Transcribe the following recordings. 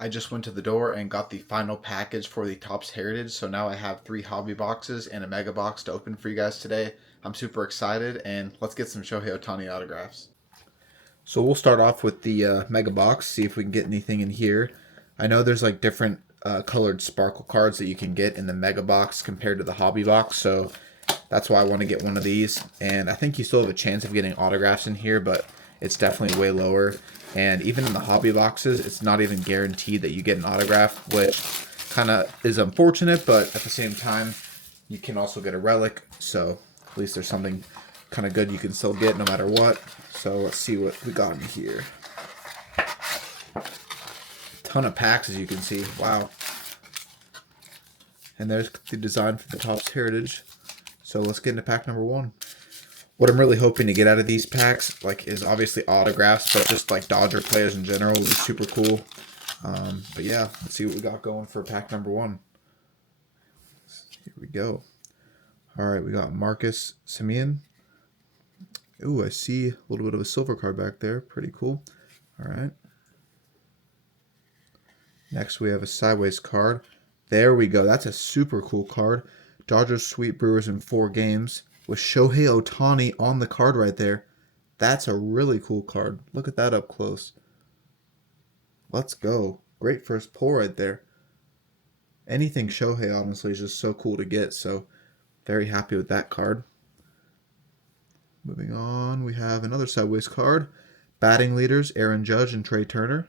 I just went to the door and got the final package for the Topps Heritage. So now I have 3 hobby boxes and a mega box to open for you guys today. I'm super excited, and let's get some Shohei Ohtani autographs. So we'll start off with the mega box, see if we can get anything in here. I know there's like different colored sparkle cards that you can get in the mega box compared to the hobby box. So that's why I want to get one of these. And I think you still have a chance of getting autographs in here, but it's definitely way lower. And even in the hobby boxes, it's not even guaranteed that you get an autograph, which kind of is unfortunate, but at the same time, you can also get a relic. So at least there's something kind of good you can still get no matter what. So let's see what we got in here. Ton of packs, as you can see. Wow. And there's the design for the Topps Heritage. So let's get into pack number 1. What I'm really hoping to get out of these packs, is obviously autographs, but just like Dodger players in general would be super cool. But yeah, let's see what we got going for pack number 1. Here we go. All right, we got Marcus Semien. Ooh, I see a little bit of a silver card back there. Pretty cool. All right. Next, we have a sideways card. There we go. That's a super cool card. Dodgers sweep Brewers in 4 games with Shohei Ohtani on the card right there. That's a really cool card. Look at that up close. Let's go. Great first pull right there. Anything Shohei, honestly, is just so cool to get. So, very happy with that card. Moving on, we have another sideways card. Batting leaders, Aaron Judge and Trey Turner.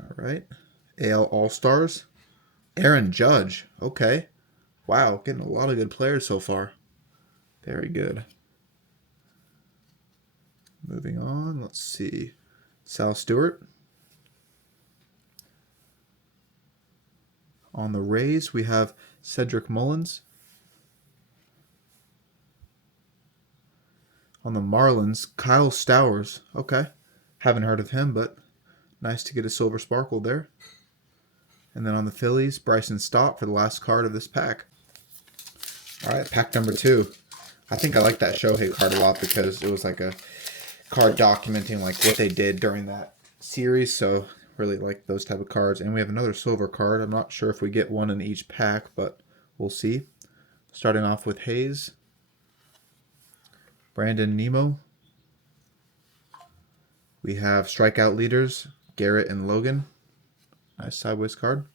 All right. AL All-Stars. Aaron Judge. Okay. Wow, getting a lot of good players so far. Very good. Moving on, let's see. Sal Stewart. On the Rays, we have Cedric Mullins. On the Marlins, Kyle Stowers. Okay. Haven't heard of him, but nice to get a silver sparkle there. And then on the Phillies, Bryson Stott for the last card of this pack. All right, pack number 2. I think I like that Shohei card a lot because it was like a card documenting like what they did during that series. So really like those type of cards. And we have another silver card. I'm not sure if we get one in each pack, but we'll see. Starting off with Hayes. Brandon Nemo. We have strikeout leaders, Garrett and Logan. Nice sideways card.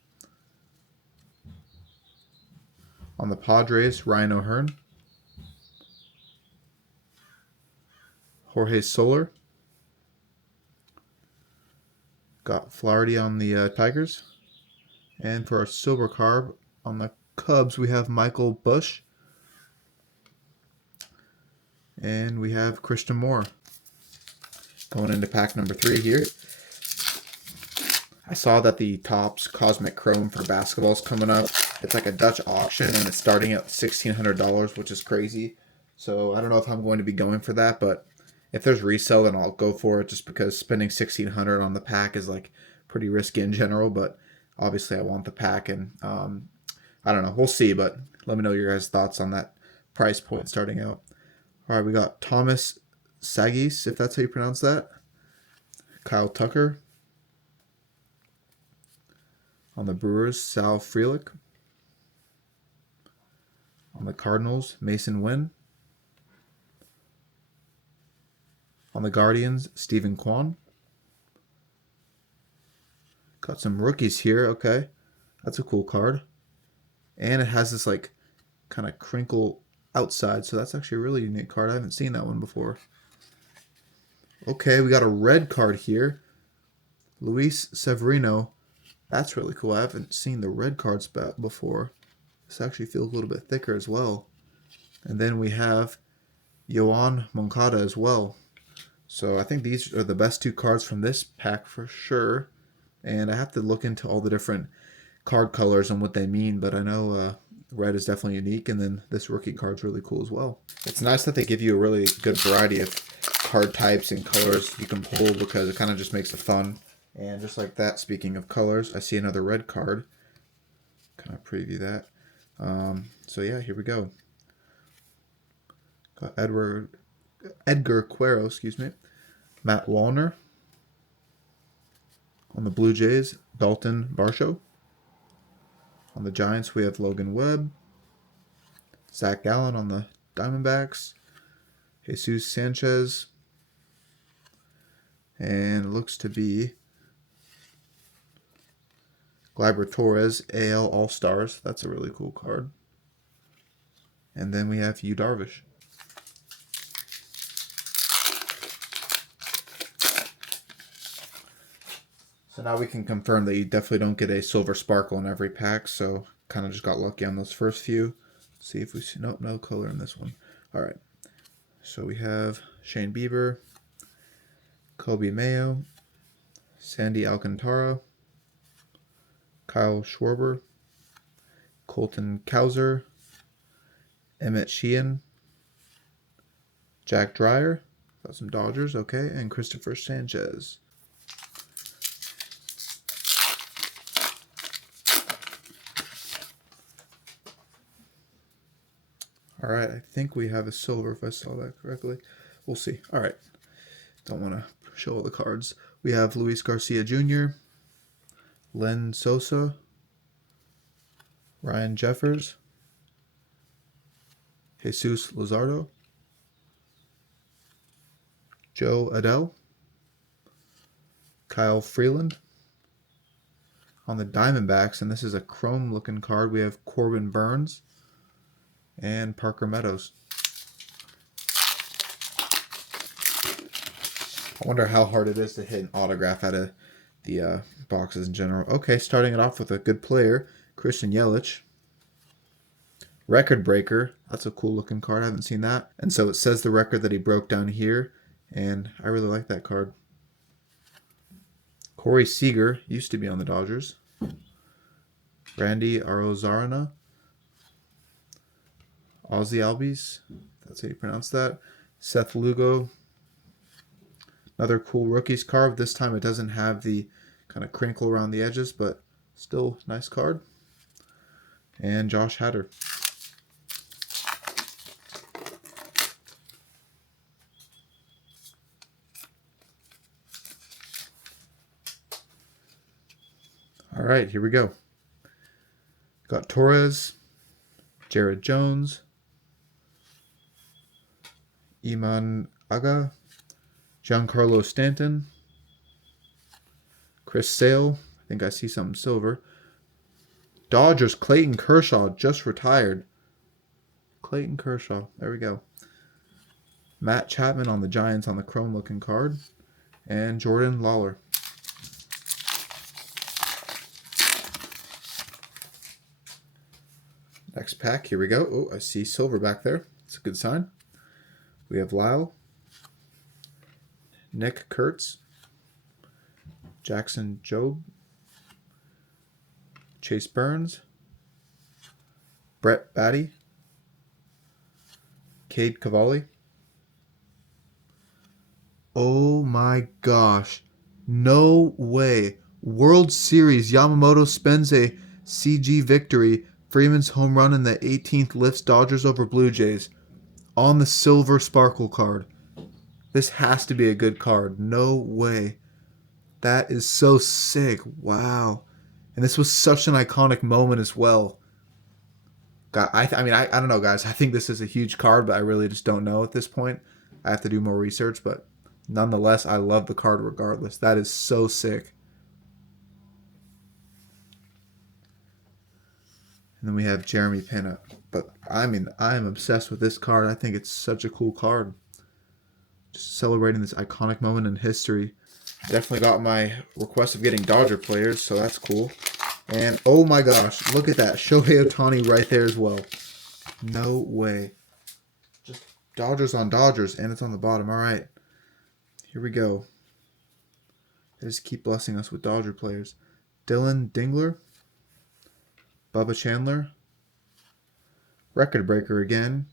On the Padres, Ryan O'Hearn. Jorge Soler. Got Flaherty on the Tigers. And for our silver card on the Cubs, we have Michael Busch. And we have Christian Moore. Going into pack number 3 here. I saw that the Topps Cosmic Chrome for basketball is coming up. It's like a Dutch auction, and it's starting at $1,600, which is crazy. So I don't know if I'm going to be going for that, but if there's resale, then I'll go for it just because spending $1,600 on the pack is like pretty risky in general. But obviously I want the pack, and I don't know. We'll see, but let me know your guys' thoughts on that price point starting out. All right, we got Thomas Sagis, if that's how you pronounce that. Kyle Tucker. On the Brewers, Sal Frelick. On the Cardinals, Mason Wynn. On the Guardians, Stephen Kwan. Got some rookies here. Okay, that's a cool card. And it has this like kind of crinkle outside, so that's actually a really unique card. I haven't seen that one before. Okay, we got a red card here. Luis Severino. That's really cool. I haven't seen the red cards before. This actually feels a little bit thicker as well. And then we have Yoan Moncada as well. So I think these are the best 2 cards from this pack for sure. And I have to look into all the different card colors and what they mean, but I know red is definitely unique, and then this rookie card's really cool as well. It's nice that they give you a really good variety of card types and colors you can pull because it kind of just makes it fun. And just like that, speaking of colors, I see another red card. Kind of preview that. So yeah, here we go. Got Edgar Quero, excuse me. Matt Wallner. On the Blue Jays, Dalton Varsho. On the Giants, we have Logan Webb. Zach Gallen on the Diamondbacks. Jesus Sanchez. And it looks to be Gleyber Torres, AL All-Stars. That's a really cool card. And then we have Yu Darvish. So now we can confirm that you definitely don't get a silver sparkle in every pack. So kind of just got lucky on those first few. Let's see if we see. Nope, no color in this one. All right. So we have Shane Bieber, Kobe Mayo, Sandy Alcantara, Kyle Schwarber, Colton Cowser, Emmett Sheehan, Jack Dreyer, got some Dodgers, okay, and Christopher Sanchez. All right, I think we have a silver if I saw that correctly. We'll see. All right, don't want to show all the cards. We have Luis Garcia Jr., Len Sosa, Ryan Jeffers, Jesus Luzardo, Joe Adell, Kyle Freeland. On the Diamondbacks, and this is a chrome looking card, we have Corbin Burns and Parker Meadows. I wonder how hard it is to hit an autograph out of the boxes in general. Okay, starting it off with a good player, Christian Yelich. Record breaker. That's a cool looking card. I haven't seen that. And so it says the record that he broke down here, and I really like that card. Corey Seager used to be on the Dodgers. Randy Arozarena. Ozzy Albies. That's how you pronounce that. Seth Lugo. Another cool rookies card. This time it doesn't have the kind of crinkle around the edges, but still nice card. And Josh Hader. All right, here we go. Got Torres, Jared Jones, Iman Aga, Giancarlo Stanton, Chris Sale. I think I see something silver. Dodgers, Clayton Kershaw just retired. Clayton Kershaw. There we go. Matt Chapman on the Giants on the chrome looking card. And Jordan Lawler. Next pack, here we go. Oh, I see silver back there. That's a good sign. We have Lyle, Nick Kurtz, Jackson Jobe, Chase Burns, Brett Batty, Cade Cavalli. Oh my gosh. No way. World Series. Yamamoto spends a CG victory. Freeman's home run in the 18th lifts Dodgers over Blue Jays on the silver sparkle card. This has to be a good card. No way. That is so sick. Wow. And this was such an iconic moment as well. God, I don't know, guys. I think this is a huge card, but I really just don't know at this point. I have to do more research, but nonetheless, I love the card regardless. That is so sick. And then we have Jeremy Pena. But I am obsessed with this card. I think it's such a cool card. Just celebrating this iconic moment in history. Definitely got my request of getting Dodger players, so that's cool. And oh my gosh, look at that. Shohei Ohtani right there as well. No way. Just Dodgers on Dodgers, and it's on the bottom. All right. Here we go. They just keep blessing us with Dodger players. Dylan Dingler. Bubba Chandler. Record breaker again.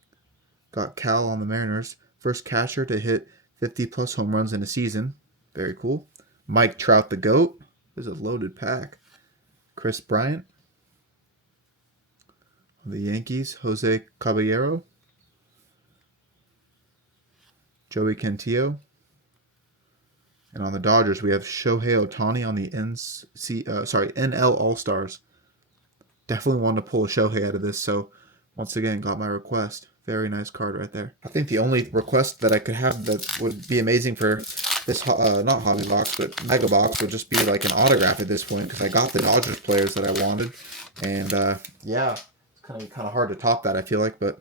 Got Cal on the Mariners. First catcher to hit 50-plus home runs in a season. Very cool. Mike Trout the GOAT. This is a loaded pack. Chris Bryant. On the Yankees, Jose Caballero. Joey Cantillo. And on the Dodgers, we have Shohei Ohtani on the NL All-Stars. Definitely wanted to pull a Shohei out of this, so once again, got my request. Very nice card right there. I think the only request that I could have that would be amazing for this, not hobby box, but mega box, would just be like an autograph at this point, because I got the Dodgers players that I wanted. And yeah, it's kind of hard to top that, I feel like, but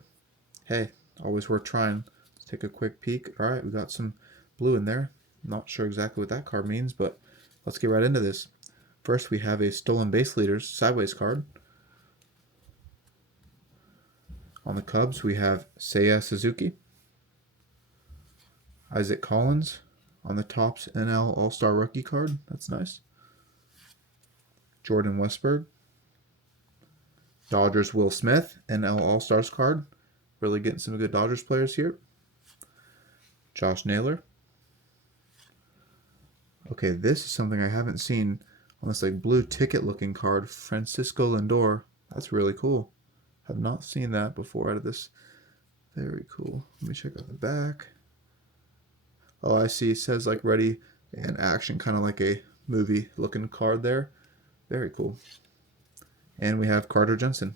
hey, always worth trying. Let's take a quick peek. All right, we got some blue in there. Not sure exactly what that card means, but let's get right into this. First, we have a Stolen Base Leaders sideways card. On the Cubs, we have Seiya Suzuki, Isaac Collins. On the Topps NL All-Star Rookie card. That's nice. Jordan Westburg. Dodgers Will Smith, NL All-Stars card. Really getting some good Dodgers players here. Josh Naylor. Okay, this is something I haven't seen on this like blue ticket looking card. Francisco Lindor. That's really cool. Have not seen that before out of this. Very cool. Let me check out the back. Oh, I see. It says like ready and action, kind of like a movie looking card there. Very cool. And we have Carter Jensen.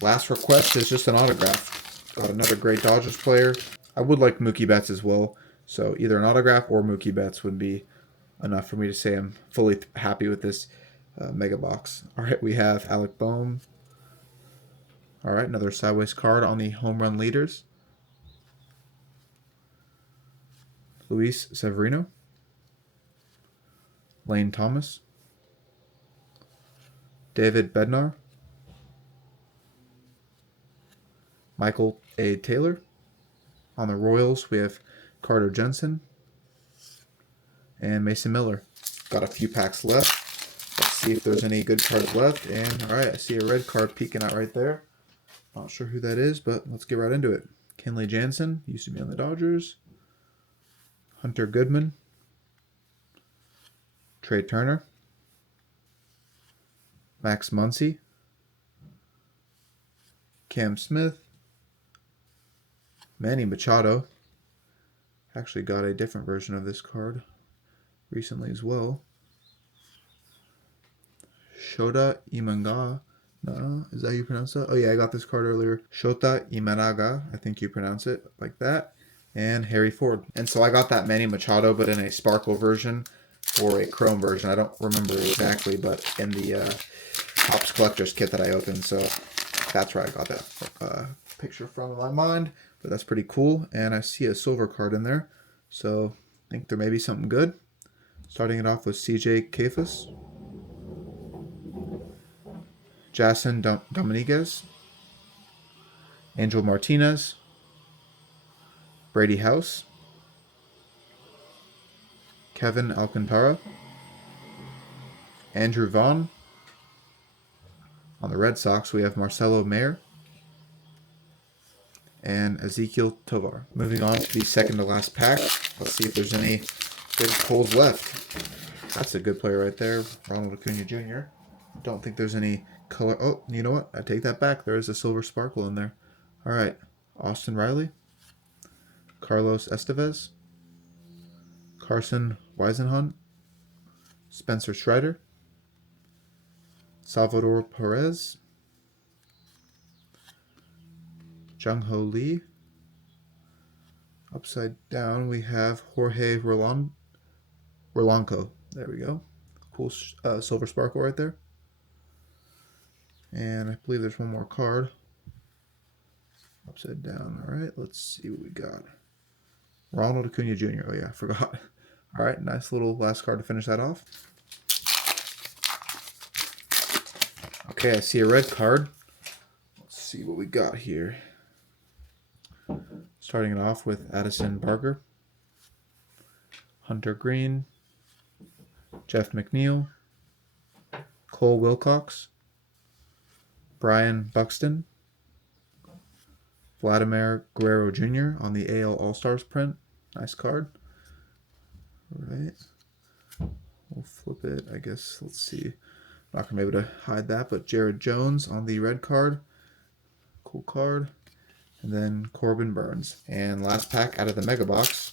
Last request is just an autograph. Got another great Dodgers player. I would like Mookie Betts as well. So either an autograph or Mookie Betts would be enough for me to say I'm fully happy with this mega box. All right, we have Alec Bohm. All right, another sideways card on the home run leaders. Luis Severino. Lane Thomas. David Bednar. Michael A. Taylor. On the Royals, we have Carter Jensen and Mason Miller. Got a few packs left. Let's see if there's any good cards left. And all right, I see a red card peeking out right there. Not sure who that is, but let's get right into it. Kenley Jansen, used to be on the Dodgers. Hunter Goodman. Trey Turner. Max Muncy. Cam Smith. Manny Machado. Actually got a different version of this card recently as well. Shota Imanaga. No, is that how you pronounce that? Oh yeah, I got this card earlier. Shota Imanaga, I think you pronounce it like that. And Harry Ford. And so I got that Manny Machado, but in a sparkle version or a chrome version. I don't remember exactly, but in the Topps Collector's kit that I opened. So that's where I got that picture from in my mind. But that's pretty cool. And I see a silver card in there. So I think there may be something good. Starting it off with CJ Kefus. Jason Dominguez. Angel Martinez. Brady House. Kevin Alcantara. Andrew Vaughn. On the Red Sox, we have Marcelo Mayer and Ezequiel Tovar. Moving on to the second to last pack. Let's see if there's any good pulls left. That's a good player right there, Ronald Acuna Jr. Don't think there's any color. Oh, you know what? I take that back. There is a silver sparkle in there. All right. Austin Riley. Carlos Estevez. Carson Weisenhunt. Spencer Strider. Salvador Perez. Jung-Ho Lee. Upside down, we have Jorge Rolanco. There we go. Cool silver sparkle right there. And I believe there's one more card. Upside down. All right, let's see what we got. Ronald Acuna Jr. Oh, yeah, I forgot. All right, nice little last card to finish that off. Okay, I see a red card. Let's see what we got here. Starting it off with Addison Barker, Hunter Green, Jeff McNeil, Cole Wilcox, Brian Buxton, Vladimir Guerrero Jr. on the AL All-Stars print. Nice card. All right. We'll flip it, I guess. Let's see. Not going to be able to hide that, but Jared Jones on the red card. Cool card. and then Corbin Burns. And last pack out of the Mega Box,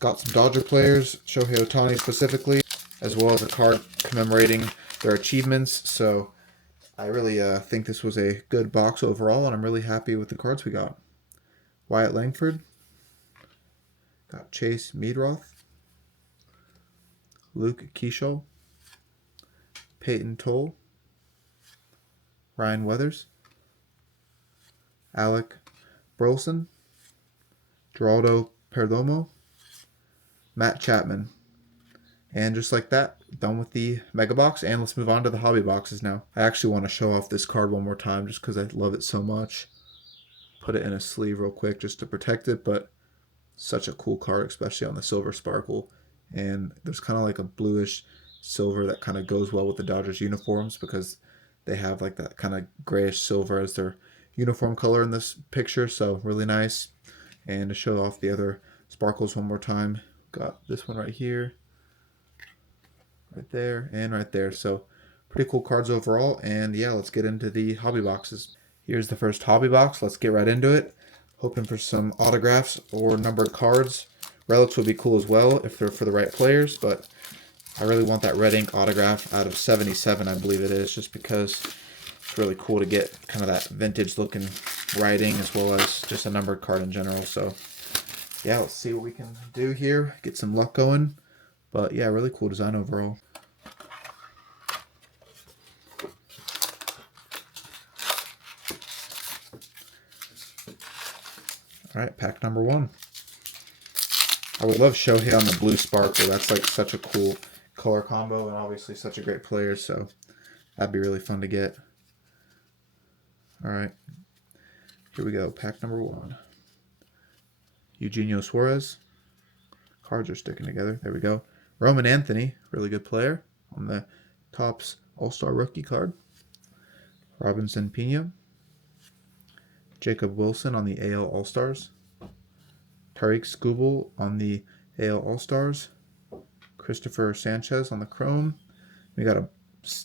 got some Dodger players, Shohei Ohtani specifically, as well as a card commemorating their achievements. So I really think this was a good box overall, and I'm really happy with the cards we got. Wyatt Langford, got Chase Meadroth, Luke Keeschel, Peyton Toll, Ryan Weathers, Alec Burleson, Geraldo Perdomo, Matt Chapman. And just like that, done with the Mega Box, and let's move on to the hobby boxes now. I actually want to show off this card one more time just because I love it so much. Put it in a sleeve real quick just to protect it, but such a cool card, especially on the silver sparkle. And there's kind of like a bluish silver that kind of goes well with the Dodgers uniforms because they have like that kind of grayish silver as their uniform color in this picture. So really nice. And to show off the other sparkles one more time, got this one right here, right there, and right there. So pretty cool cards overall. And yeah, let's get into the hobby boxes. Here's the first hobby box. Let's get right into it. Hoping for some autographs or numbered cards. Relics would be cool as well if they're for the right players, but I really want that red ink autograph out of 77, I believe it is, just because it's really cool to get kind of that vintage looking writing as well as just a numbered card in general. So yeah, let's see what we can do here. Get some luck going. But yeah, really cool design overall. Alright, pack number 1. I would love Shohei on the blue sparkle. That's like such a cool color combo and obviously such a great player, so that'd be really fun to get. Alright, here we go. Pack number 1. Eugenio Suarez. Cards are sticking together. There we go. Roman Anthony, really good player on the Topps All-Star Rookie card. Robinson Pena. Jacob Wilson on the AL All-Stars. Tariq Skubal on the AL All-Stars. Christopher Sanchez on the Chrome. We got a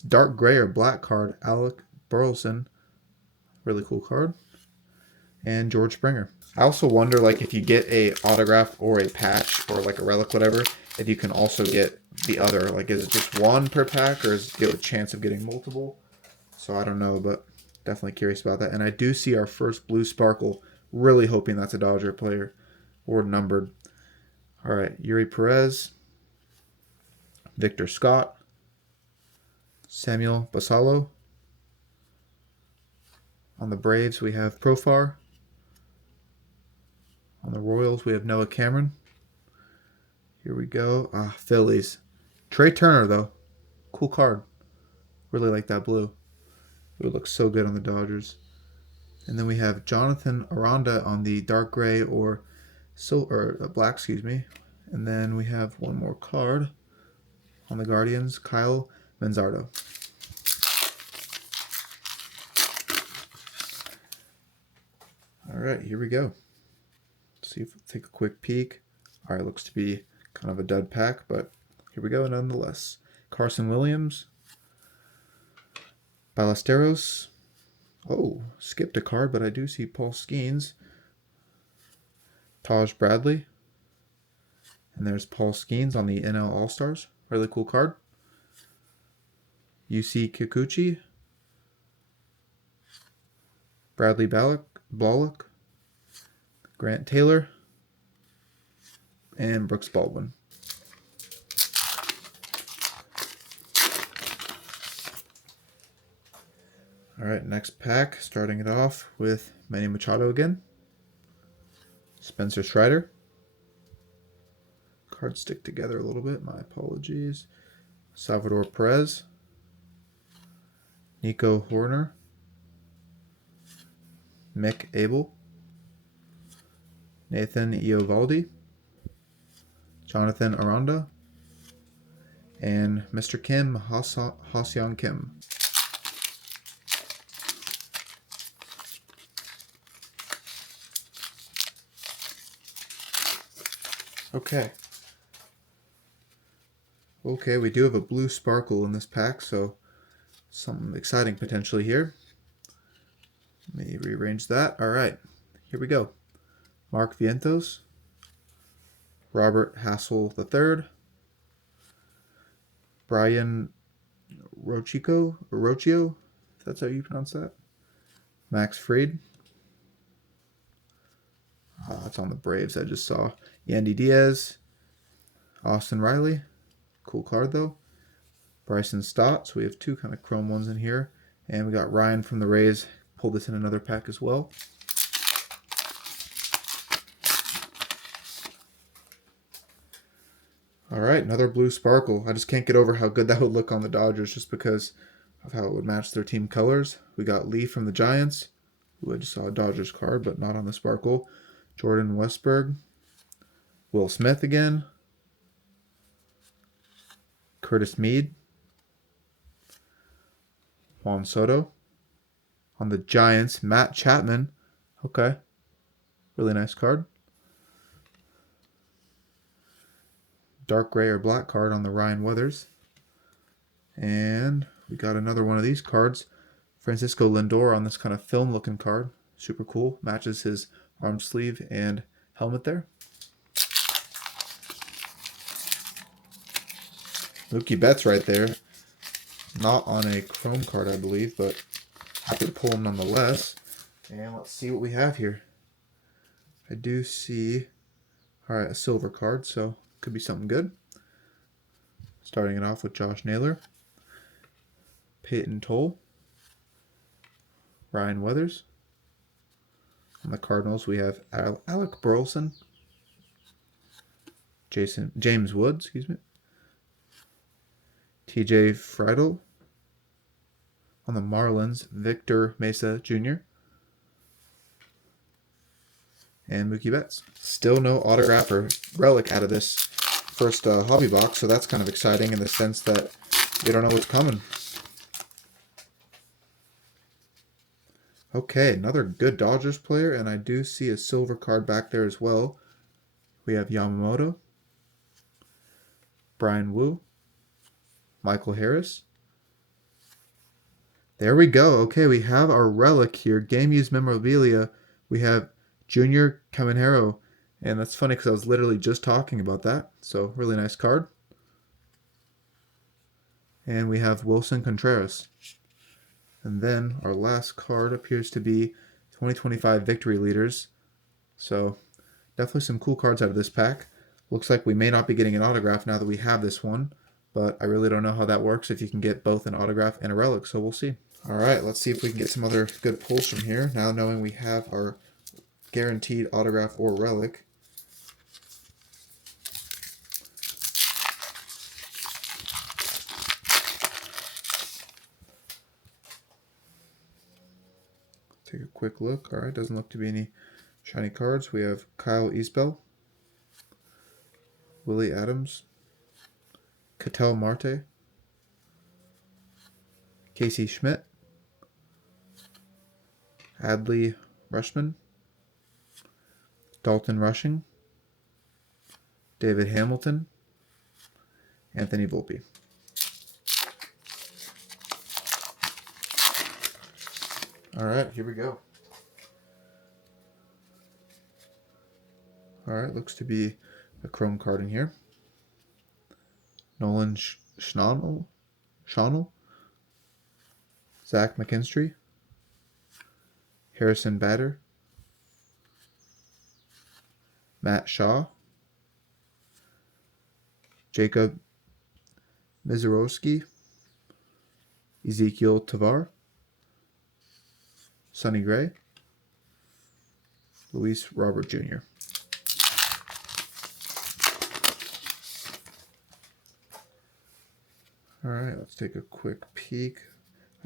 dark gray or black card, Alec Burleson. Really cool card. And George Springer. I also wonder, like, if you get a autograph or a patch or like a relic, whatever, if you can also get the other. Like, is it just one per pack or is it a chance of getting multiple? So I don't know, but definitely curious about that. And I do see our first blue sparkle. Really hoping that's a Dodger player or numbered. All right, Yuri Perez, Victor Scott, Samuel Basallo. On the Braves, we have Profar. On the Royals, we have Noah Cameron. Here we go. Phillies. Trey Turner, though. Cool card. Really like that blue. It would look so good on the Dodgers. And then we have Jonathan Aranda on the dark gray or black, excuse me. And then we have one more card on the Guardians, Kyle Manzardo. All right, here we go. Let's see if we'll take a quick peek. All right, looks to be kind of a dud pack, but here we go nonetheless. Carson Williams, Ballesteros. Oh, skipped a card, but I do see Paul Skeens. Taj Bradley. And there's Paul Skeens on the NL All-Stars. Really cool card. UC Kikuchi. Bradley Bollock. Grant Taylor. And Brooks Baldwin. All right, next pack, starting it off with Manny Machado again. Spencer Strider. Cards stick together a little bit, my apologies. Salvador Perez. Nico Horner. Mick Abel. Nathan Eovaldi. Jonathan Aranda. And Mr. Kim Ha-Seong Kim. Okay, we do have a blue sparkle in this pack, so something exciting potentially here. Let me rearrange that. All right, here we go. Mark Vientos, Robert Hassel III, Brian Rocchio, if that's how you pronounce that. Max Fried. It's on the Braves I just saw. Yandy Diaz, Austin Riley. Cool card though. Bryson Stott. So we have two kind of chrome ones in here. And we got Ryan from the Rays. Pulled this in another pack as well. All right, another blue sparkle. I just can't get over how good that would look on the Dodgers just because of how it would match their team colors. We got Lee from the Giants, who I just saw a Dodgers card, but not on the sparkle. Jordan Westburg. Will Smith again. Curtis Mead. Juan Soto. On the Giants, Matt Chapman. Okay. Really nice card. Dark gray or black card on the Ryan Weathers. And we got another one of these cards. Francisco Lindor on this kind of film looking card. Super cool. Matches his arm sleeve and helmet there. Mookie Betts right there. Not on a chrome card, I believe, but happy to pull him nonetheless. And let's see what we have here. I do see, alright, a silver card, so could be something good. Starting it off with Josh Naylor. Peyton Toll. Ryan Weathers. On the Cardinals, we have Alec Burleson. James Woods, excuse me. TJ Friedl. On the Marlins, Victor Mesa Jr. And Mookie Betts. Still no autograph or relic out of this first hobby box, so that's kind of exciting in the sense that we don't know what's coming. Okay, another good Dodgers player, and I do see a silver card back there as well. We have Yamamoto, Brian Wu, Michael Harris. There we go. Okay, we have our relic here. Game used memorabilia. We have Junior Caminero. And that's funny because I was literally just talking about that. So, really nice card. And we have Wilson Contreras. And then our last card appears to be 2025 Victory Leaders. So, definitely some cool cards out of this pack. Looks like we may not be getting an autograph now that we have this one. But I really don't know how that works if you can get both an autograph and a relic. So, we'll see. All right, let's see if we can get some other good pulls from here. Now knowing we have our guaranteed autograph or relic. Take a quick look. All right, doesn't look to be any shiny cards. We have Kyle Isbell, Willie Adams, Ketel Marte, Casey Schmidt, Adley Rushman, Dalton Rushing, David Hamilton, Anthony Volpe. All right, here we go. All right, looks to be a chrome card in here. Nolan Schonel, Zach McKinstry, Harrison Bader, Matt Shaw, Jacob Mizorowski, Ezekiel Tavar, Sonny Gray, Luis Robert Jr. All right, let's take a quick peek.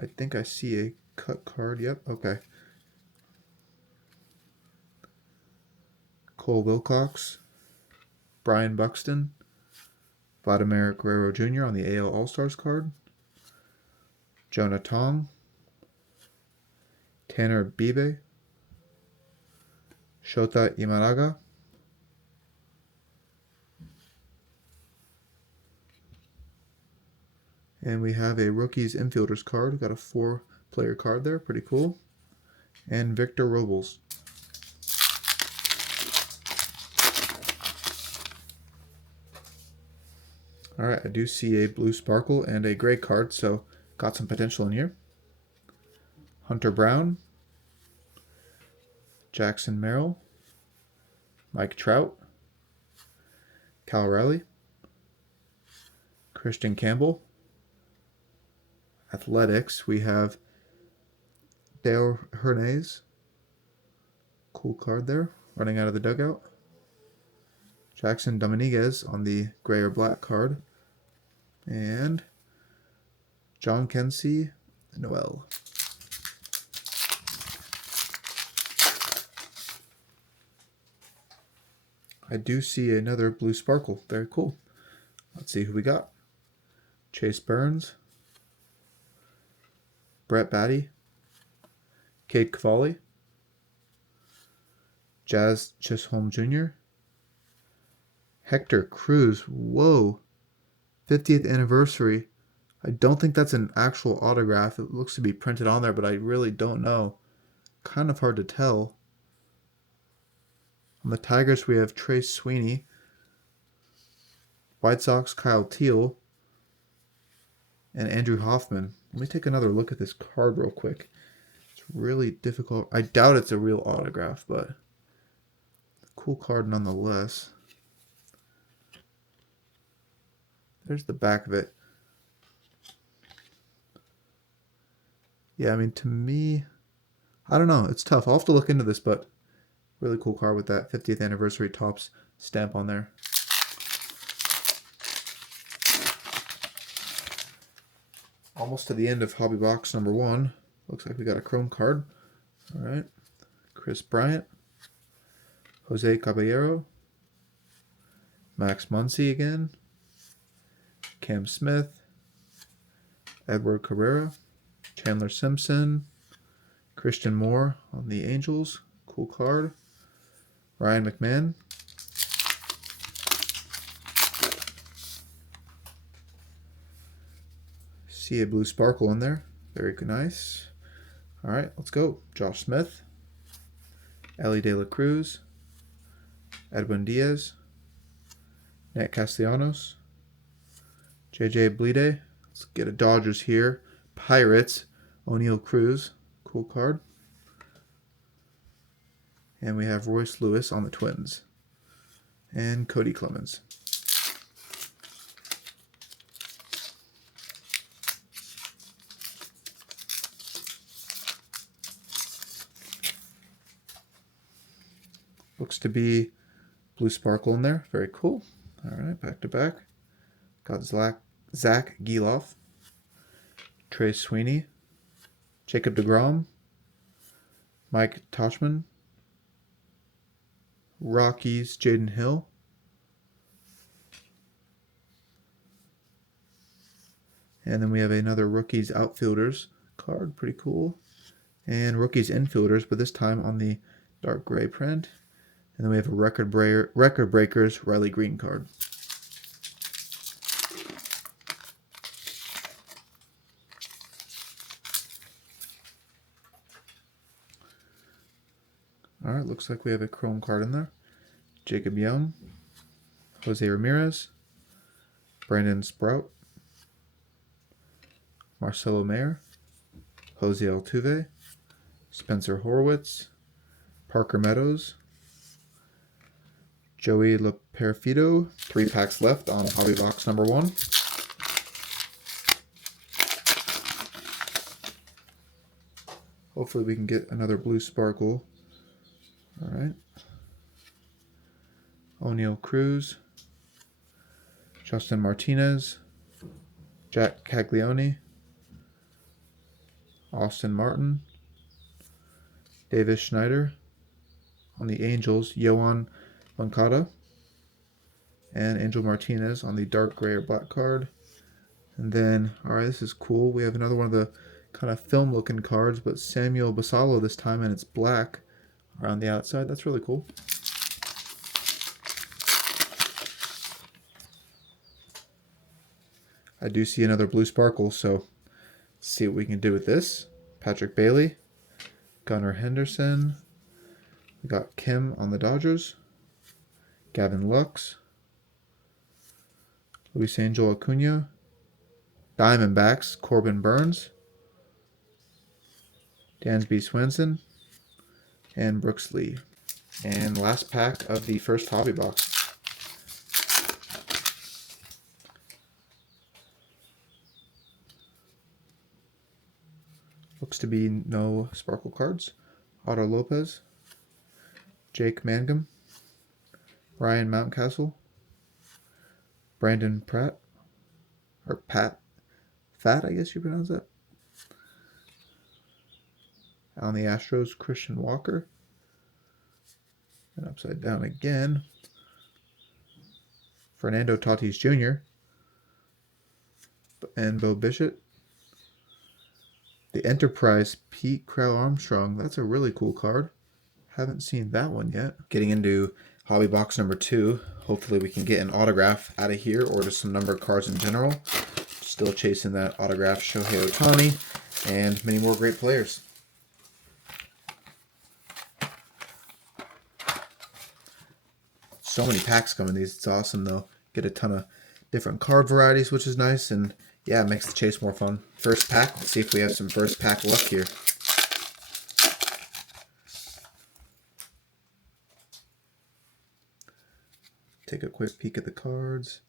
I think I see a cut card. Yep, okay. Cole Wilcox, Brian Buxton, Vladimir Guerrero Jr. on the AL All-Stars card, Jonah Tong, Tanner Bibe, Shota Imanaga, and we have a Rookies Infielders card. We've got a 4-player card there, pretty cool, and Victor Robles. All right, I do see a blue sparkle and a gray card, so got some potential in here. Hunter Brown, Jackson Merrill, Mike Trout, Cal Raleigh, Christian Campbell. Athletics, we have Dale Hernandez. Cool card there, running out of the dugout. Jackson Dominguez on the gray or black card. And Jhonkensy Noel. I do see another blue sparkle. Very cool. Let's see who we got. Chase Burns, Brett Batty, Cade Cavalli, Jazz Chisholm Jr., Hector Cruz. Whoa. 50th anniversary. I don't think that's an actual autograph. It looks to be printed on there, but I really don't know. Kind of hard to tell. On the Tigers, we have Trace Sweeney. White Sox, Kyle Teal. And Andrew Hoffman. Let me take another look at this card real quick. It's really difficult. I doubt it's a real autograph, but cool card nonetheless. There's the back of it. Yeah, I mean, to me, I don't know. It's tough. I'll have to look into this, but really cool card with that 50th anniversary Topps stamp on there. Almost to the end of hobby box number 1. Looks like we got a chrome card. All right. Chris Bryant. Jose Caballero. Max Muncy again. Cam Smith. Edward Carrera. Chandler Simpson. Christian Moore on the Angels. Cool card. Ryan McMahon. See a blue sparkle in there. Very nice. All right, let's go. Josh Smith. Ellie De La Cruz. Edwin Diaz. Nat Castellanos. JJ Bleday. Let's get a Dodgers here. Pirates. O'Neal Cruz. Cool card. And we have Royce Lewis on the Twins. And Cody Clemens. Looks to be blue sparkle in there. Very cool. All right, back to back. Got Zach Geloff. Trey Sweeney. Jacob deGrom. Mike Tauchman. Rockies, Jaden Hill. And then we have another Rookies Outfielders card. Pretty cool. And Rookies Infielders, but this time on the dark gray print. And then we have a Record Breakers Riley Green card. All right, looks like we have a chrome card in there. Jacob Young, Jose Ramirez, Brandon Sprout, Marcelo Mayer, Jose Altuve, Spencer Horwitz, Parker Meadows, Joey LaPerfido. 3 packs left on hobby box number 1. Hopefully we can get another blue sparkle. All right. O'Neal Cruz, Justin Martinez, Jack Caglione, Austin Martin, Davis Schneider. On the Angels, Yohan Moncada, and Angel Martinez on the dark gray or black card. And then, all right, this is cool. We have another one of the kind of film-looking cards, but Samuel Basallo this time, and it's black around the outside. That's really cool. I do see another blue sparkle, so let's see what we can do with this. Patrick Bailey, Gunnar Henderson. We got Kim on the Dodgers. Gavin Lux. Luis Angel Acuna. Diamondbacks, Corbin Burns. Dansby Swenson. And Brooks Lee. And last pack of the first hobby box. Looks to be no sparkle cards. Otto Lopez. Jake Mangum. Ryan Mountcastle. Brandon Pratt. Or Pat. Fat, I guess you pronounce that. On the Astros, Christian Walker. And upside down again. Fernando Tatis Jr. And Bo Bichette. The Enterprise Pete Crow Armstrong. That's a really cool card. Haven't seen that one yet. Getting into hobby box number 2. Hopefully we can get an autograph out of here or just some numbered cards in general. Still chasing that autograph Shohei Ohtani and many more great players. So many packs coming these. It's awesome though. Get a ton of different card varieties, which is nice, and yeah, it makes the chase more fun. First pack. Let's see if we have some first pack luck here. Take a quick peek at the cards.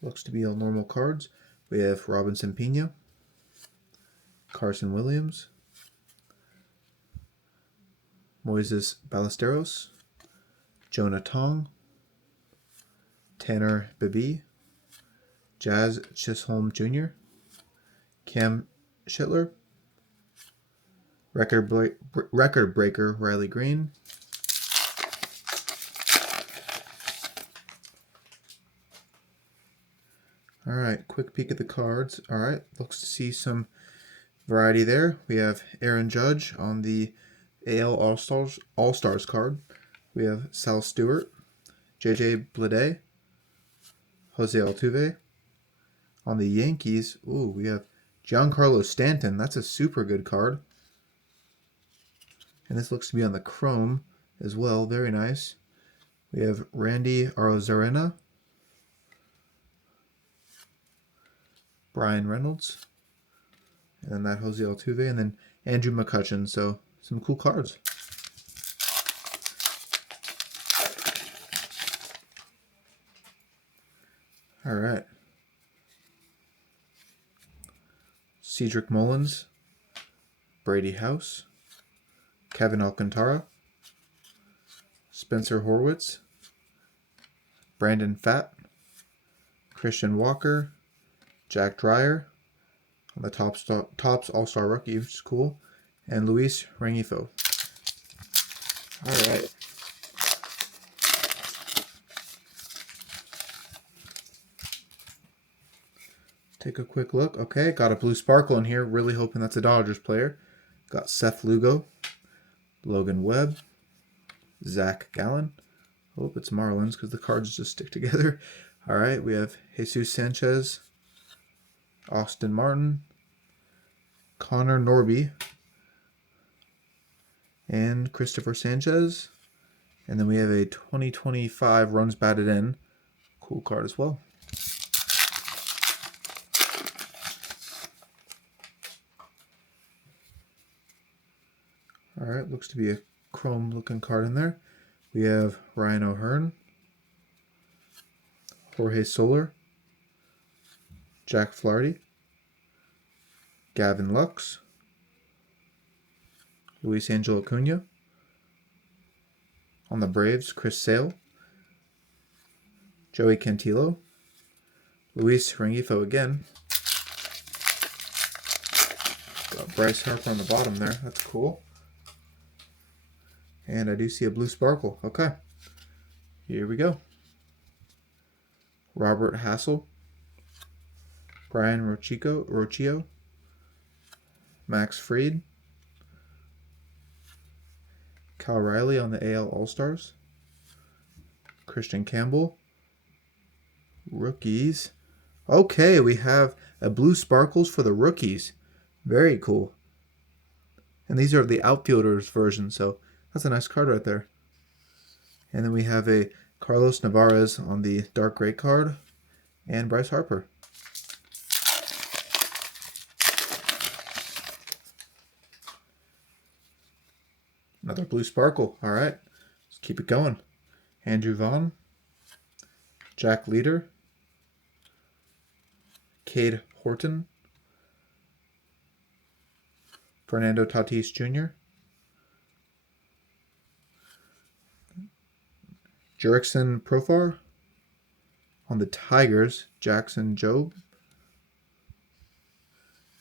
Looks to be all normal cards. We have Robinson Pena, Carson Williams, Moises Ballesteros, Jonah Tong, Tanner Bibee, Jazz Chisholm Jr., Cam Schittler, record breaker Riley Green, Alright, quick peek at the cards. Alright, looks to see some variety there. We have Aaron Judge on the AL All-Stars card. We have Sal Stewart, JJ Bleday, Jose Altuve. On the Yankees, ooh, we have Giancarlo Stanton. That's a super good card. And this looks to be on the chrome as well. Very nice. We have Randy Arozarena, Brian Reynolds, and then that Jose Altuve, and then Andrew McCutchen. So some cool cards. All right. Cedric Mullins, Brady House, Kevin Alcantara, Spencer Horwitz, Brandon Pfaadt, Christian Walker, Jack Dreyer on the Topps All-Star Rookie, which is cool, and Luis Rengifo. All right. Take a quick look. Okay, got a blue sparkle in here. Really hoping that's a Dodgers player. Got Seth Lugo, Logan Webb, Zach Gallen. Hope it's Marlins because the cards just stick together. All right, we have Jesus Sanchez, Austin Martin, Connor Norby, and Christopher Sanchez. And then we have a 2025 runs batted in. Cool card as well. All right, looks to be a chrome looking card in there. We have Ryan O'Hearn, Jorge Soler, Jack Flaherty, Gavin Lux, Luis Angel Acuna. On the Braves, Chris Sale, Joey Cantillo, Luis Rengifo again. Got Bryce Harper on the bottom there. That's cool. And I do see a blue sparkle. Okay. Here we go. Robert Hassel, Brian Rocchio, Max Fried, Cal Riley on the AL All-Stars, Christian Campbell, rookies. Okay, we have a blue sparkles for the rookies. Very cool. And these are the outfielders version, so that's a nice card right there. And then we have a Carlos Nevarez on the dark gray card. and Bryce Harper. Another blue sparkle. All right, let's keep it going. Andrew Vaughn, Jack Leader, Cade Horton, Fernando Tatis Jr., Jurickson Profar. On the Tigers, Jackson Jobe.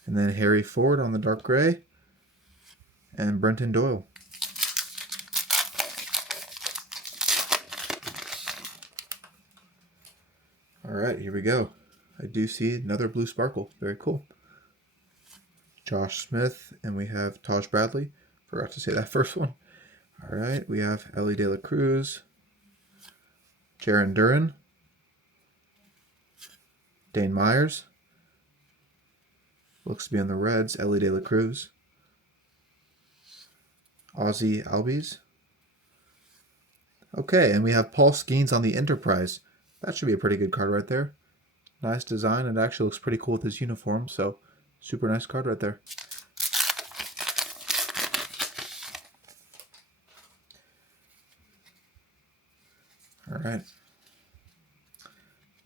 And then Harry Ford on the dark gray. And Brenton Doyle. All right, here we go. I do see another blue sparkle. Very cool. Josh Smith, and we have Taj Bradley. Forgot to say that first one. All right, we have Ellie De La Cruz, Jarren Duran, Dane Myers. Looks to be on the Reds, Ellie De La Cruz. Ozzie Albies. Okay, and we have Paul Skeens on the Enterprise. That should be a pretty good card right there. Nice design. It actually looks pretty cool with his uniform, so super nice card right there. All right.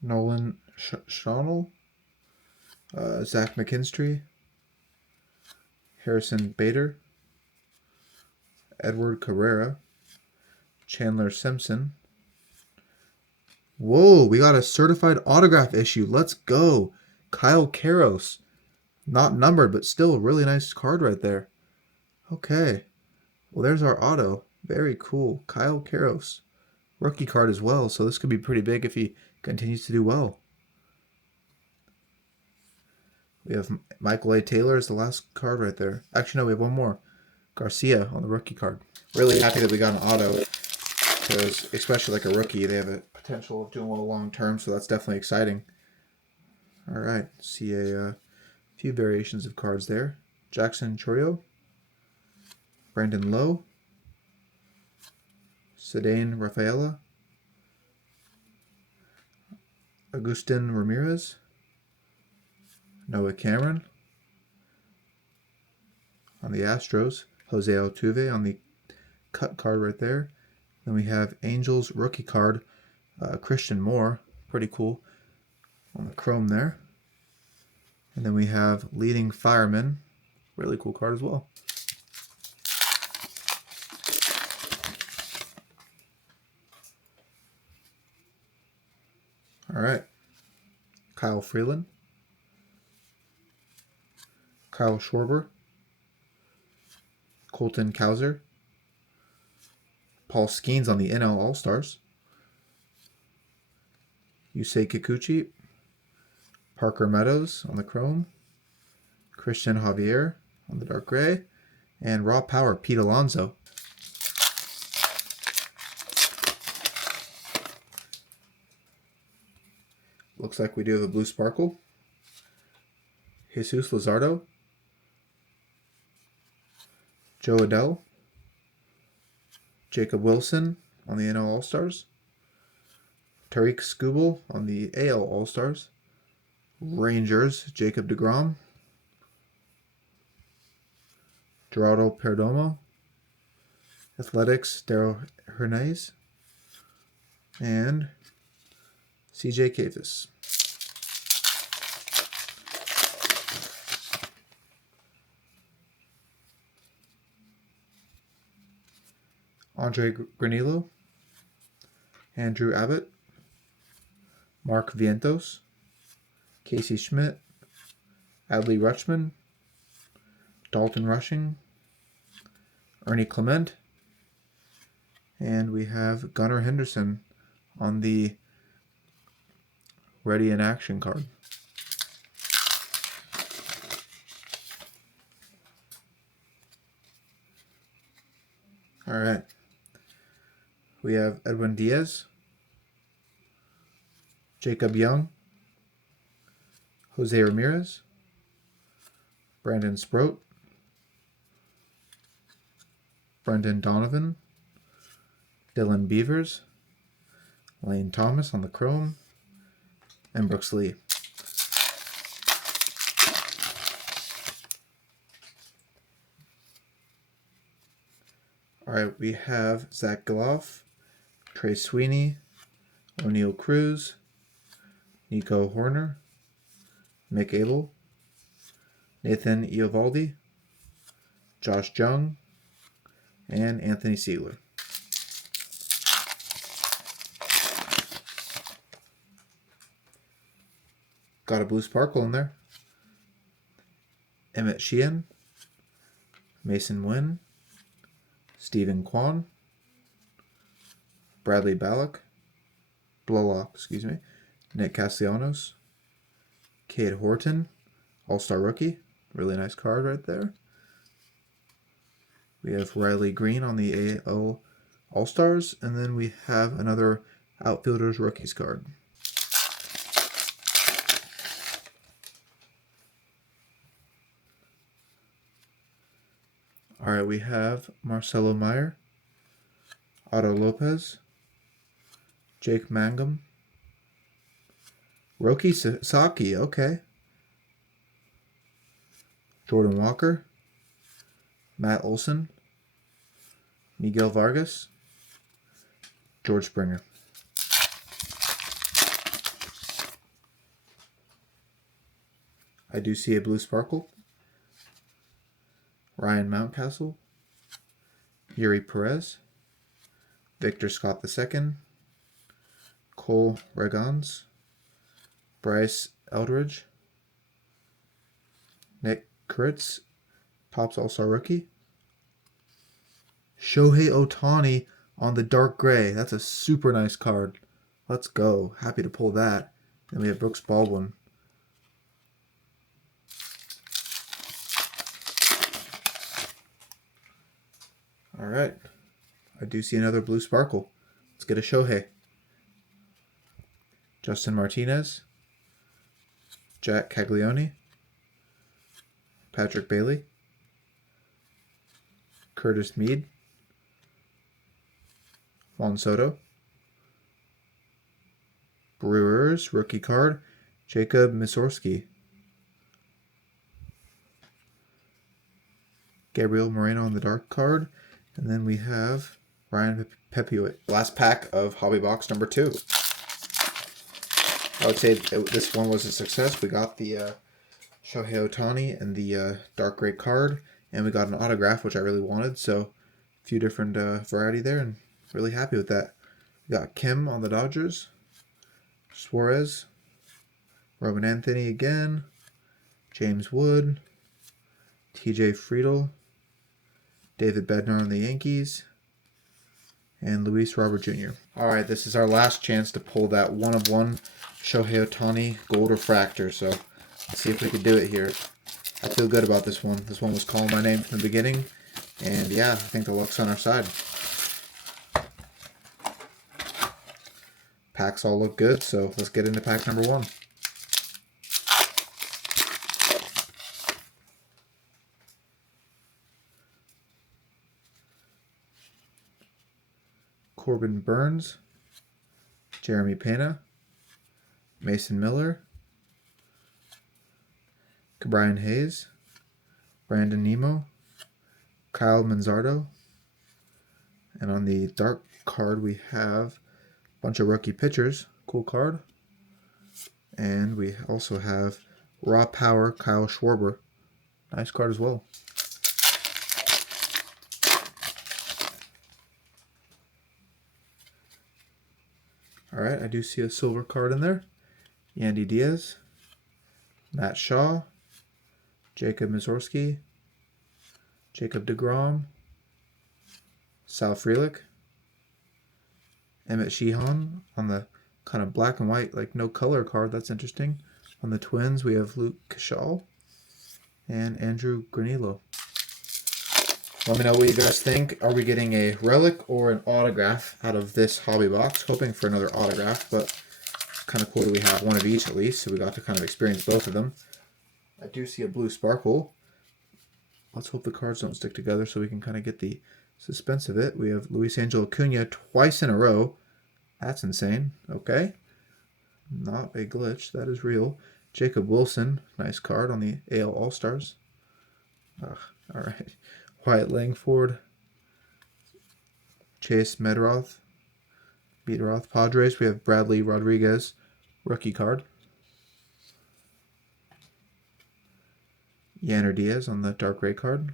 Nolan Schonel, Zach McKinstry, Harrison Bader, Edward Carrera, Chandler Simpson. Whoa, we got a certified autograph issue. Let's go. Kyle Karros. Not numbered, but still a really nice card right there. Okay. Well, there's our auto. Very cool. Kyle Karros. Rookie card as well, so this could be pretty big if he continues to do well. We have Michael A. Taylor as the last card right there. Actually, no, we have one more. Garcia on the rookie card. Really happy that we got an auto, because especially like a rookie, they have a potential of doing well long term, so that's definitely exciting. All right, see a few variations of cards there. Jackson Chourio, Brandon Lowe, Ceddanne Rafaela, Agustin Ramirez, Noah Cameron on the Astros, Jose Altuve on the cut card right there. Then we have Angels rookie card, Christian Moore, pretty cool on the chrome there. And then we have leading fireman, really cool card as well. All right, Kyle Freeland, Kyle Schwarber, Colton Cowser, Paul Skeens on the NL All-Stars, Yusei Kikuchi, Parker Meadows on the chrome, Christian Javier on the dark gray, and Raw Power, Pete Alonso. Looks like we do have a blue sparkle. Jesus Luzardo, Joe Adell, Jacob Wilson on the NL All-Stars, Tariq Skubal on the AL All-Stars, Rangers, Jacob deGrom, Gerardo Perdomo, Athletics, Darrell Hernandez, and CJ Kayvis. Andre Granillo, Andrew Abbott, Mark Vientos, Casey Schmidt, Adley Rutschman, Dalton Rushing, Ernie Clement, and we have Gunnar Henderson on the Ready in Action card. All right. We have Edwin Diaz, Jacob Young, Jose Ramirez, Brandon Sproat, Brendan Donovan, Dylan Beavers, Lane Thomas on the chrome, and Brooks Lee. All right, we have Zach Geloff, Trey Sweeney, O'Neal Cruz, Nico Horner, Mick Abel, Nathan Eovaldi, Josh Jung, and Anthony Siegler. Got a blue sparkle in there. Emmett Sheehan, Mason Wynn, Stephen Kwan, Bradley Bullock, Nick Castellanos, Cade Horton, All-Star rookie. Really nice card right there. We have Riley Green on the AL All-Stars, and then we have another Outfielders Rookies card. All right, we have Marcelo Meyer, Otto Lopez, Jake Mangum, Roki Sasaki, okay. Jordan Walker, Matt Olson, Miguel Vargas, George Springer. I do see a blue sparkle. Ryan Mountcastle, Yuri Perez, Victor Scott II, Cole Regans, Bryce Eldridge, Nick Kritz, Pops All-Star rookie, Shohei Ohtani on the dark gray. That's a super nice card. Let's go. Happy to pull that. Then we have Brooks Baldwin. All right. I do see another blue sparkle. Let's get a Shohei. Justin Martinez, Jack Caglione, Patrick Bailey, Curtis Mead, Juan Soto, Brewers rookie card, Jacob Misorski, Gabriel Moreno on the dark card, and then we have Ryan Pepiot. Last pack of Hobby Box number 2. I would say this one was a success. We got the Shohei Ohtani and the dark gray card, and we got an autograph, which I really wanted. So a few different variety there, and really happy with that. We got Kim on the Dodgers, Suarez, Roman Anthony again, James Wood, TJ Friedl, David Bednar on the Yankees, and Luis Robert Jr. All right, this is our last chance to pull that 1/1 Shohei Ohtani gold refractor. So let's see if we can do it here. I feel good about this one. This one was calling my name from the beginning. And yeah, I think the luck's on our side. Packs all look good, so let's get into pack number 1. Corbin Burns, Jeremy Pena, Mason Miller, Brian Hayes, Brandon Nemo, Kyle Manzardo, and on the dark card we have a bunch of rookie pitchers. Cool card. And we also have Raw Power Kyle Schwarber. Nice card as well. Alright, I do see a silver card in there. Yandy Diaz, Matt Shaw, Jacob Misorski, Jacob deGrom, Sal Frelick, Emmett Sheehan on the kind of black and white, like no color card. That's interesting. On the Twins, we have Luke Kashal and Andrew Granillo. Let me know what you guys think. Are we getting a relic or an autograph out of this hobby box? Hoping for another autograph, but kind of cool that we have one of each at least, so we got to kind of experience both of them. I do see a blue sparkle. Let's hope the cards don't stick together so we can kind of get the suspense of it. We have Luis Angel Acuna twice in a row. That's insane. Okay. Not a glitch. That is real. Jacob Wilson. Nice card on the AL All-Stars. All right. Wyatt Langford. Chase Meteroth. Padres. We have Bradley Rodriguez. Rookie card. Yanner Diaz on the dark gray card.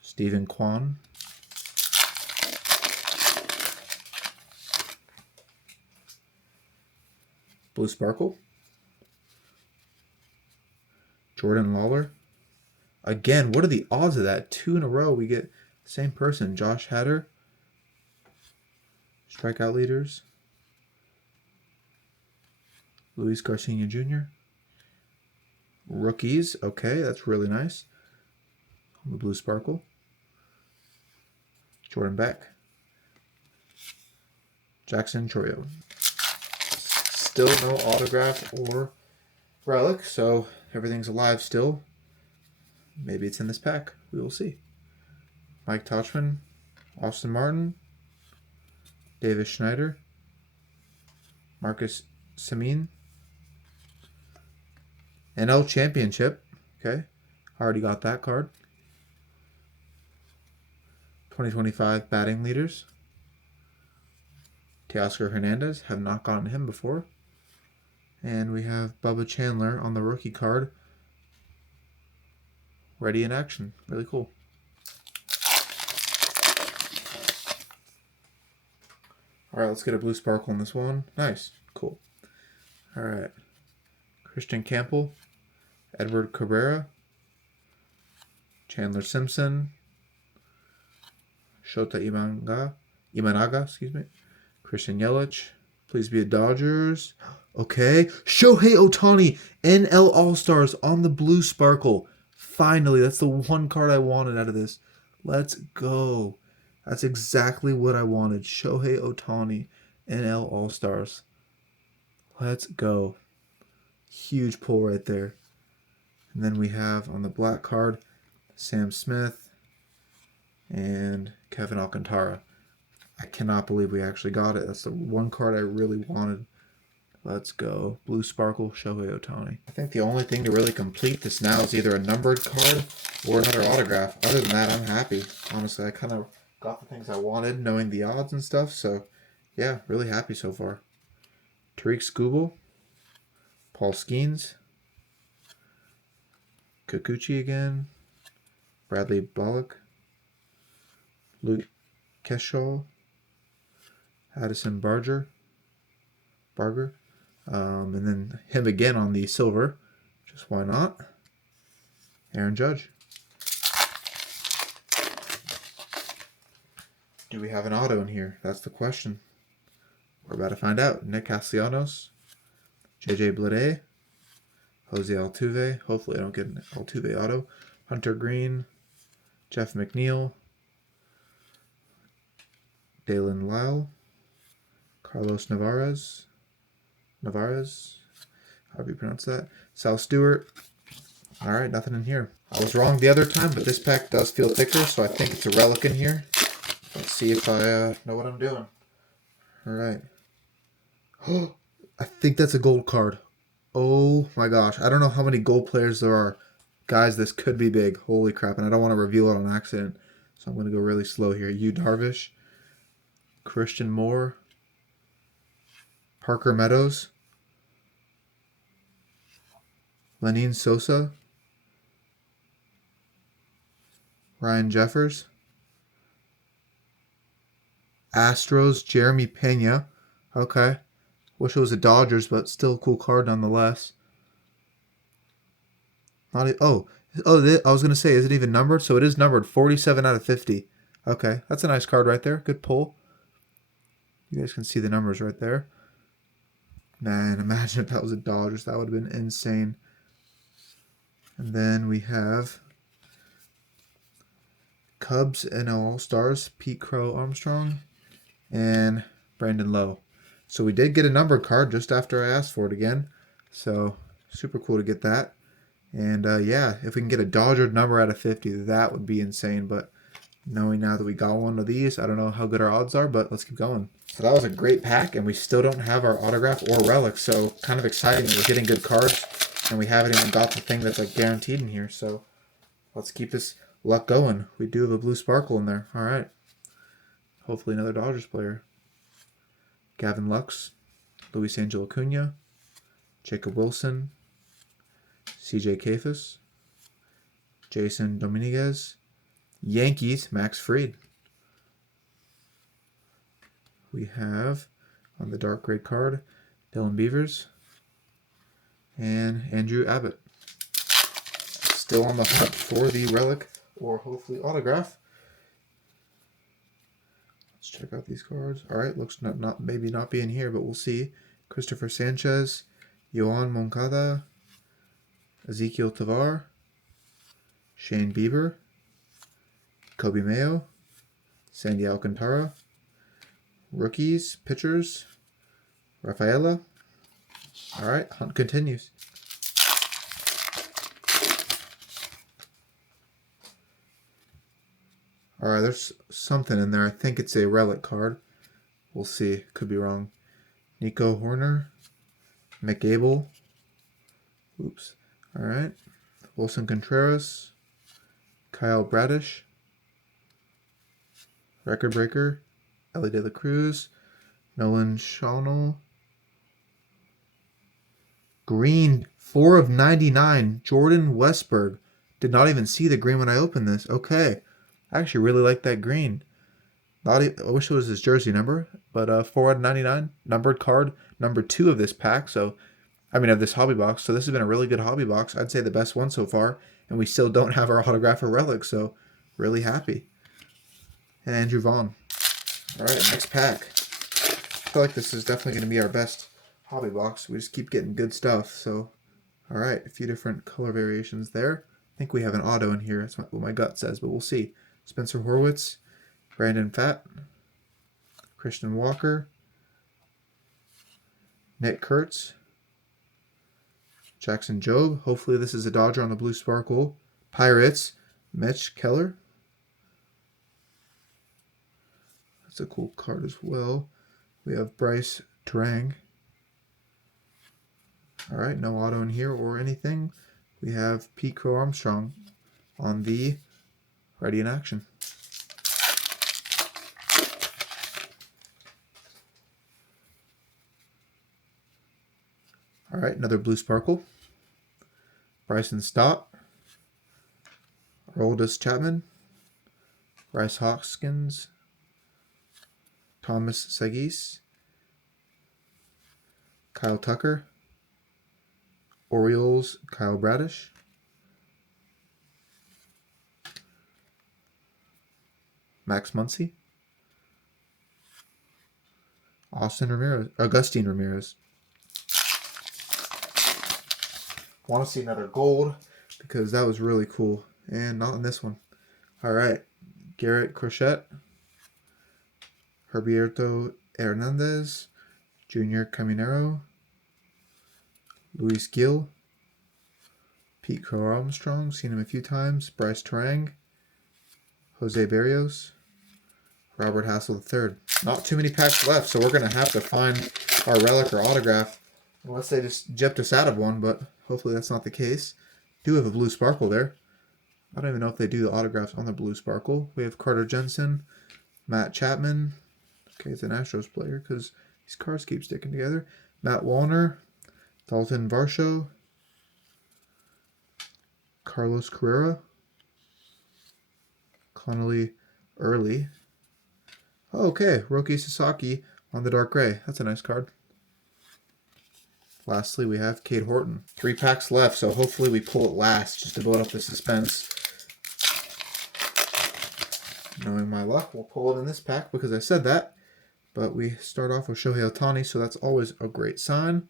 Stephen Kwan. Blue Sparkle. Jordan Lawler. Again, what are the odds of that? 2 in a row. We get same person. Josh Hader. Strikeout leaders. Luis Garcia Jr. Rookies. Okay, that's really nice. The Blue Sparkle. Jordan Beck. Jackson Chourio. Still no autograph or relic, so everything's alive still. Maybe it's in this pack. We will see. Mike Tauchman. Austin Martin. Davis Schneider. Marcus Semien. NL Championship. Okay. Already got that card. 2025 batting leaders. Teoscar Hernandez. Have not gotten him before. And we have Bubba Chandler on the rookie card. Ready in action. Really cool. All right, let's get a Blue Sparkle on this one. Nice. Cool. All right. Christian Campbell. Edward Cabrera. Chandler Simpson. Shota Imanaga, excuse me. Christian Yelich. Please be a Dodgers. Okay. Shohei Ohtani, NL All-Stars on the Blue Sparkle. Finally, that's the one card I wanted out of this. Let's go. That's exactly what I wanted. Shohei Ohtani, NL All-Stars. Let's go. Huge pull right there. And then we have on the black card, Sam Smith and Kevin Alcantara. I cannot believe we actually got it. That's the one card I really wanted. Let's go. Blue Sparkle, Shohei Ohtani. I think the only thing to really complete this now is either a numbered card or another autograph. Other than that, I'm happy. Honestly, I kind of got the things I wanted, knowing the odds and stuff. So, yeah, really happy so far. Tariq Skubal. Paul Skeens. Kikuchi again. Bradley Bollock. Luke Keshaw. Addison Barger. And then him again on the silver. Just why not? Aaron Judge. Do we have an auto in here? That's the question. We're about to find out. Nick Castellanos. JJ Bleday. Jose Altuve. Hopefully I don't get an Altuve auto. Hunter Green. Jeff McNeil. Dalen Lyle. Carlos Navarez, however you pronounce that. Sal Stewart. All right, nothing in here. I was wrong the other time, but this pack does feel thicker, so I think it's a relic in here. Let's see if I know what I'm doing. All right. Oh, I think that's a gold card. Oh my gosh. I don't know how many gold players there are. Guys, this could be big. Holy crap. And I don't want to reveal it on accident, so I'm going to go really slow here. Yu Darvish. Christian Moore. Parker Meadows. Lenyn Sosa. Ryan Jeffers. Astros, Jeremy Pena. Okay. Wish it was the Dodgers, but still a cool card nonetheless. I was going to say, is it even numbered? So it is numbered, 47 out of 50. Okay, that's a nice card right there. Good pull. You guys can see the numbers right there. Man, imagine if that was a Dodgers. That would have been insane. And then we have Cubs NL All-Stars, Pete Crow Armstrong, and Brandon Lowe. So we did get a numbered card just after I asked for it again. So super cool to get that. And yeah, if we can get a Dodger number out of 50, that would be insane. But Knowing now that we got one of these, I don't know how good our odds are, but let's keep going. So that was a great pack, and we still don't have our autograph or relic, so kind of exciting that we're getting good cards, and we haven't even got the thing that's like guaranteed in here, so let's keep this luck going. We do have a blue sparkle in there. All right. Hopefully another Dodgers player. Gavin Lux, Luis Angel Acuna, Jacob Wilson, CJ Kayfus, Jason Dominguez, Yankees, Max Fried. We have on the dark gray card, Dylan Beavers and Andrew Abbott. Still on the hunt for the relic or hopefully autograph. Let's check out these cards. All right, looks not maybe not being here, but we'll see. Christopher Sanchez, Yohan Moncada, Ezequiel Tovar, Shane Bieber, Kobe Mayo, Sandy Alcantara, rookies, pitchers, Rafaela. All right, hunt continues. All right, there's something in there. I think it's a relic card. We'll see. Could be wrong. Nico Horner, McGable. Oops. All right. Wilson Contreras, Kyle Bradish, record breaker, Ellie De La Cruz, Nolan Shawno. Green, 4 of 99, Jordan Westburg. Did not even see the green when I opened this. Okay. I actually really like that green. I wish it was his jersey number, but 4 out of 99, numbered card, number 2 of this pack. So, of this hobby box. So this has been a really good hobby box. I'd say the best one so far, and we still don't have our autograph or relic. So, really happy. And Andrew Vaughn. All right, next pack. I feel like this is definitely going to be our best hobby box. We just keep getting good stuff. So, all right, a few different color variations there. I think we have an auto in here. That's what my gut says, but we'll see. Spencer Horwitz, Brandon Pfaadt, Christian Walker, Nick Kurtz, Jackson Jobe. Hopefully this is a Dodger on the blue sparkle. Pirates, Mitch Keller. That's a cool card as well. We have Bryce Terang. All right, no auto in here or anything. We have Pete Crow Armstrong on the Ready in Action. All right, another blue sparkle. Bryson Stott, Aroldis Chapman, Bryce Hoskins, Thomas Sagis, Kyle Tucker, Orioles Kyle Bradish, Max Muncy, Augustine Ramirez. Want to see another gold because that was really cool, and not in this one. All right, Garrett Crochet, Herberto Hernandez, Junior Caminero, Luis Gil, Pete Crow Armstrong, seen him a few times, Bryce Terang, Jose Berrios, Robert Hassel III. Not too many packs left, so we're going to have to find our relic or autograph, unless they just gypped us out of one, but hopefully that's not the case. Do have a blue sparkle there. I don't even know if they do the autographs on the blue sparkle. We have Carter Jensen, Matt Chapman. Okay, it's an Astros player because these cards keep sticking together. Matt Wallner, Dalton Varsho, Carlos Carrera, Connolly Early. Oh, okay, Roki Sasaki on the dark gray. That's a nice card. Lastly, we have Cade Horton. 3 packs left, so hopefully we pull it last just to build up the suspense. Knowing my luck, we'll pull it in this pack because I said that. But we start off with Shohei Ohtani, so that's always a great sign.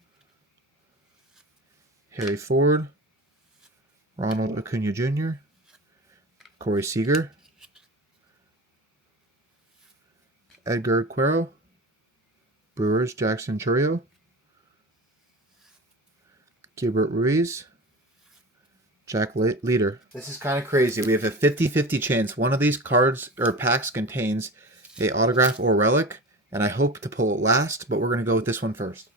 Harry Ford, Ronald Acuna Jr., Corey Seager, Edgar Quero, Brewers Jackson Chourio, Gilbert Ruiz, Jack Leader. This is kind of crazy. We have a 50-50 chance one of these cards or packs contains a autograph or relic, and I hope to pull it last, but we're going to go with this one first.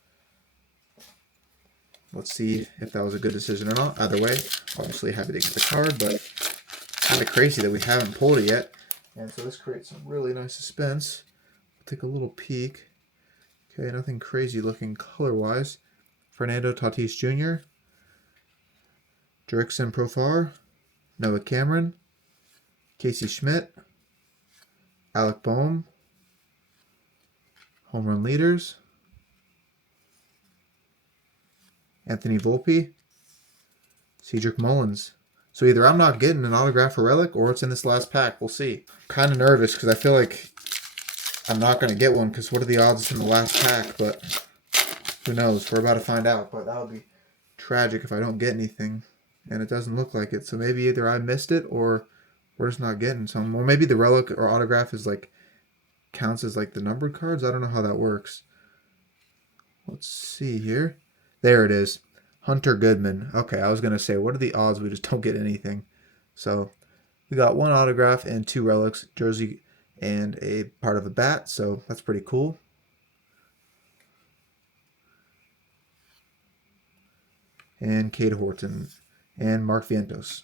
Let's see if that was a good decision or not. Either way, obviously happy to get the card, but kind of crazy that we haven't pulled it yet. And so this creates some really nice suspense. Take a little peek. Okay, nothing crazy looking color-wise. Fernando Tatis Jr., Jurickson Profar, Noah Cameron, Casey Schmidt, Alec Boehm, home run leaders, Anthony Volpe, Cedric Mullins. So either I'm not getting an autograph or relic, or it's in this last pack. We'll see. Kind of nervous because I feel like I'm not going to get one because what are the odds it's in the last pack? But who knows? We're about to find out. But that would be tragic if I don't get anything. And it doesn't look like it. So maybe either I missed it or we're just not getting some. Or maybe the relic or autograph is like counts as like the numbered cards. I don't know how that works. Let's see here. There it is. Hunter Goodman. Okay, I was going to say, what are the odds we just don't get anything? So we got one autograph and two relics, jersey and a part of a bat. So that's pretty cool. And Cade Horton and Mark Vientos.